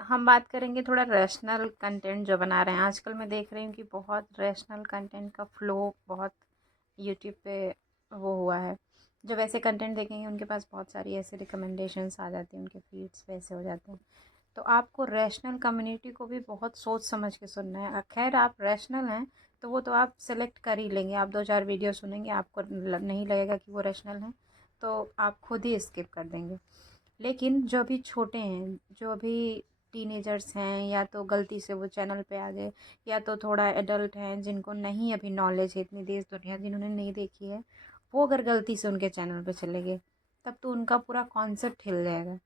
हम बात करेंगे थोड़ा रैशनल कंटेंट जो बना रहे हैं। आजकल मैं देख रही हूँ कि बहुत रैशनल कंटेंट का फ्लो बहुत यूट्यूब पे वो हुआ है। जो वैसे कंटेंट देखेंगे उनके पास बहुत सारी ऐसे रिकमेंडेशंस आ जाती हैं, उनके फीड्स वैसे हो जाते हैं। तो आपको रैशनल कम्युनिटी को भी बहुत सोच समझ के सुनना है। खैर आप रैशनल हैं तो वो तो आप सेलेक्ट कर ही लेंगे। आप दो चार वीडियो सुनेंगे, आपको नहीं लगेगा कि वो रैशनल हैं तो आप खुद ही स्किप कर देंगे। लेकिन जो अभी छोटे हैं, जो अभी टीनेजर्स हैं, या तो गलती से वो चैनल पे आ गए, या तो थोड़ा एडल्ट हैं जिनको नहीं अभी नॉलेज है इतनी देश दुनिया जिन्होंने नहीं देखी है, वो अगर गलती से उनके चैनल पे चले गए तब तो उनका पूरा कॉन्सेप्ट हिल जाएगा।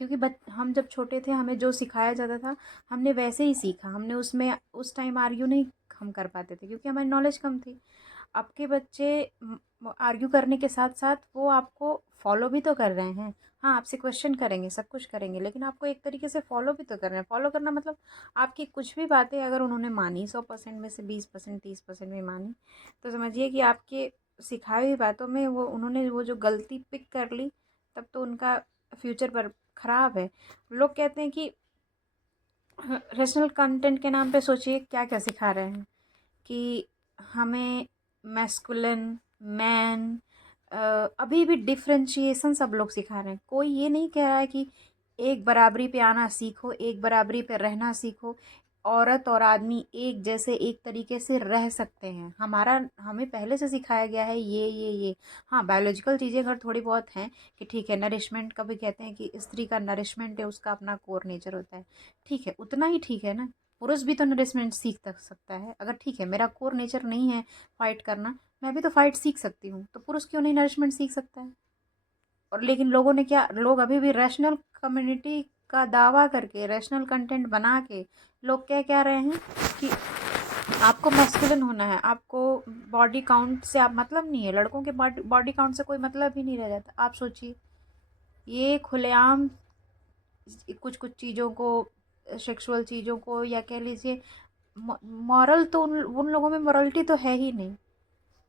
क्योंकि हम जब छोटे थे हमें जो सिखाया जाता था हमने वैसे ही सीखा। हमने उसमें उस टाइम आर्ग्यू नहीं हम कर पाते थे क्योंकि हमारी नॉलेज कम थी। अब के बच्चे आर्ग्यू करने के साथ साथ वो आपको फॉलो भी तो कर रहे हैं। हाँ, आपसे क्वेश्चन करेंगे, सब कुछ करेंगे, लेकिन आपको एक तरीके से फॉलो भी तो कर रहे हैं। फॉलो करना मतलब आपकी कुछ भी बातें अगर उन्होंने मानी, 100% में से 20% 30% में मानी, तो समझिए कि आपके सिखाई हुई बातों में वो उन्होंने वो जो गलती पिक कर ली, तब तो उनका फ्यूचर पर खराब है। लोग कहते हैं कि रेशनल कंटेंट के नाम पे सोचिए क्या क्या सिखा रहे हैं कि हमें मैस्कुलिन, मैन, अभी भी डिफरेंशिएशन सब लोग सिखा रहे हैं। कोई ये नहीं कह रहा है कि एक बराबरी पे आना सीखो, एक बराबरी पे रहना सीखो। औरत और आदमी एक जैसे एक तरीके से रह सकते हैं। हमें पहले से सिखाया गया है ये। हाँ, बायोलॉजिकल चीज़ें अगर थोड़ी बहुत हैं कि ठीक है, नरिशमेंट का भी कहते हैं कि स्त्री का नरिशमेंट है, उसका अपना कोर नेचर होता है। ठीक है, उतना ही ठीक है ना। पुरुष भी तो नरिशमेंट सीख तक सकता है। अगर ठीक है मेरा कोर नेचर नहीं है फाइट करना, मैं भी तो फाइट सीख सकती हूँ, तो पुरुष क्यों नहीं नरिशमेंट सीख सकता है? और लेकिन लोग अभी भी रैशनल कम्युनिटी का दावा करके, रैशनल कंटेंट बना के लोग क्या कह रहे हैं कि आपको मैस्कुलिन होना है, आपको बॉडी काउंट से आप मतलब नहीं है, लड़कों के बॉडी काउंट से कोई मतलब ही नहीं रह जाता। आप सोचिए, ये खुलेआम कुछ कुछ चीज़ों को, सेक्सुअल चीज़ों को, या कह लीजिए मॉरल तो उन लोगों में मॉरलिटी तो है ही नहीं।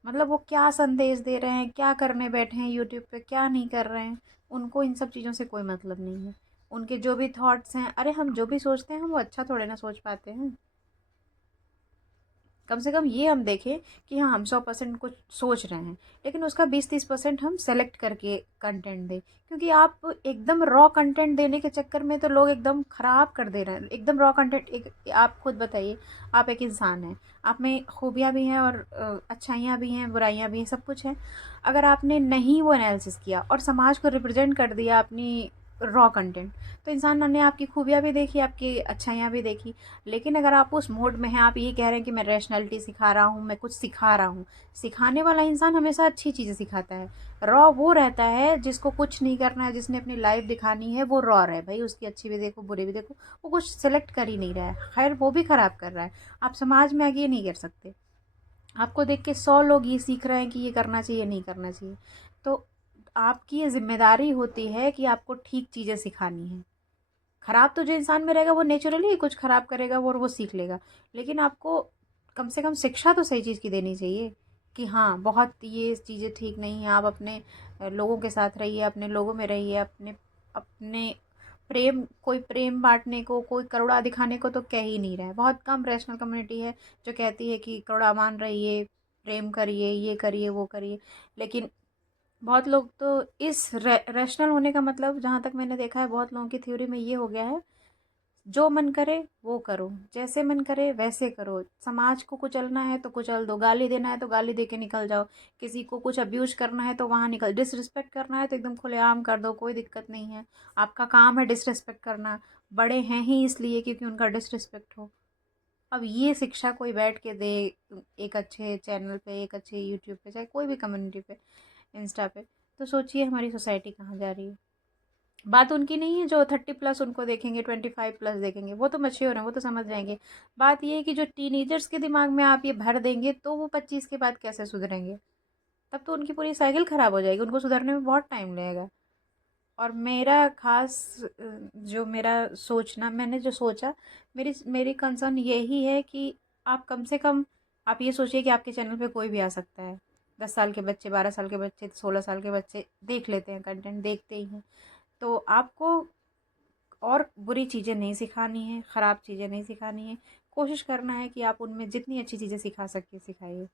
मतलब वो क्या संदेश दे रहे हैं, क्या करने बैठे हैं यूट्यूब पे, क्या नहीं कर रहे हैं, उनको इन सब चीज़ों से कोई मतलब नहीं है। उनके जो भी थॉट्स हैं, अरे हम जो भी सोचते हैं हम वो अच्छा थोड़े ना सोच पाते हैं। कम से कम ये हम देखें कि हाँ, हम 100% कुछ सोच रहे हैं, लेकिन उसका 20-30% हम सेलेक्ट करके कंटेंट दें। क्योंकि आप एकदम रॉ कंटेंट देने के चक्कर में तो लोग एकदम ख़राब कर दे रहे हैं। एकदम रॉ कंटेंट, एक आप खुद बताइए, आप एक इंसान हैं, आप में खूबियाँ भी हैं और अच्छाइयाँ भी हैं, बुराइयाँ भी हैं, सब कुछ है। अगर आपने नहीं वो एनालिसिस किया और समाज को रिप्रेजेंट कर दिया अपनी रॉ कंटेंट, तो इंसान ने आपकी खूबियाँ भी देखी, आपकी अच्छाइयाँ भी देखी। लेकिन अगर आप उस मोड में हैं, आप ये कह रहे हैं कि मैं रैशनैलिटी सिखा रहा हूँ, मैं कुछ सिखा रहा हूँ, सिखाने वाला इंसान हमेशा अच्छी चीज़ें सिखाता है। रॉ वो रहता है जिसको कुछ नहीं करना है, जिसने अपनी लाइफ दिखानी है, वो रॉ रहे भाई, उसकी अच्छी भी देखो बुरी भी देखो, वो कुछ सेलेक्ट कर ही नहीं रहा है। खैर वो भी ख़राब कर रहा है। आप समाज में आगे ये नहीं कर सकते। आपको देख के 100 लोग ये सीख रहे हैं कि ये करना चाहिए, नहीं करना चाहिए। तो आपकी ये जिम्मेदारी होती है कि आपको ठीक चीज़ें सिखानी है। खराब तो जो इंसान में रहेगा वो नेचुरली ही कुछ खराब करेगा, वो सीख लेगा। लेकिन आपको कम से कम शिक्षा तो सही चीज़ की देनी चाहिए कि हाँ, बहुत ये चीज़ें ठीक नहीं हैं। आप अपने लोगों के साथ रहिए, अपने लोगों में रहिए, अपने अपने प्रेम, कोई प्रेम बांटने को, कोई करुणा दिखाने को तो कह ही नहीं रहा है। बहुत कम रैशनल कम्युनिटी है जो कहती है कि करुणावान रहिए, प्रेम करिए, ये करिए, वो करिए। लेकिन बहुत लोग तो इस रैशनल होने का मतलब, जहाँ तक मैंने देखा है, बहुत लोगों की थ्योरी में ये हो गया है, जो मन करे वो करो, जैसे मन करे वैसे करो। समाज को कुचलना है तो कुचल दो, गाली देना है तो गाली दे के निकल जाओ, किसी को कुछ अब्यूज करना है तो वहाँ निकल, डिसरिस्पेक्ट करना है तो एकदम खुलेआम कर दो, कोई दिक्कत नहीं है। आपका काम है डिसरिस्पेक्ट करना, बड़े हैं ही इसलिए क्योंकि उनका डिसरिस्पेक्ट हो। अब ये शिक्षा कोई बैठ के दे एक अच्छे चैनल पे, एक अच्छे यूट्यूब पे, चाहे कोई भी कम्युनिटी पे, इंस्टा पे, तो सोचिए हमारी सोसाइटी कहाँ जा रही है। बात उनकी नहीं है जो 30+ उनको देखेंगे, 25+ देखेंगे, वो तो मैच्योर हैं, वो तो समझ जाएंगे। बात ये है कि जो टीनेजर्स के दिमाग में आप ये भर देंगे तो वो 25 के बाद कैसे सुधरेंगे? तब तो उनकी पूरी साइकिल ख़राब हो जाएगी, उनको सुधरने में बहुत टाइम लगेगा। और मेरा खास जो मेरा सोचना, मैंने जो सोचा, मेरी मेरी कंसर्न यही है कि आप कम से कम आप ये सोचिए कि आपके चैनल पे कोई भी आ सकता है। 10 साल के बच्चे, 12 साल के बच्चे, 16 साल के बच्चे देख लेते हैं, कंटेंट देखते ही हैं। तो आपको और बुरी चीज़ें नहीं सिखानी है, ख़राब चीज़ें नहीं सिखानी है। कोशिश करना है कि आप उनमें जितनी अच्छी चीज़ें सिखा सकें सिखाइए।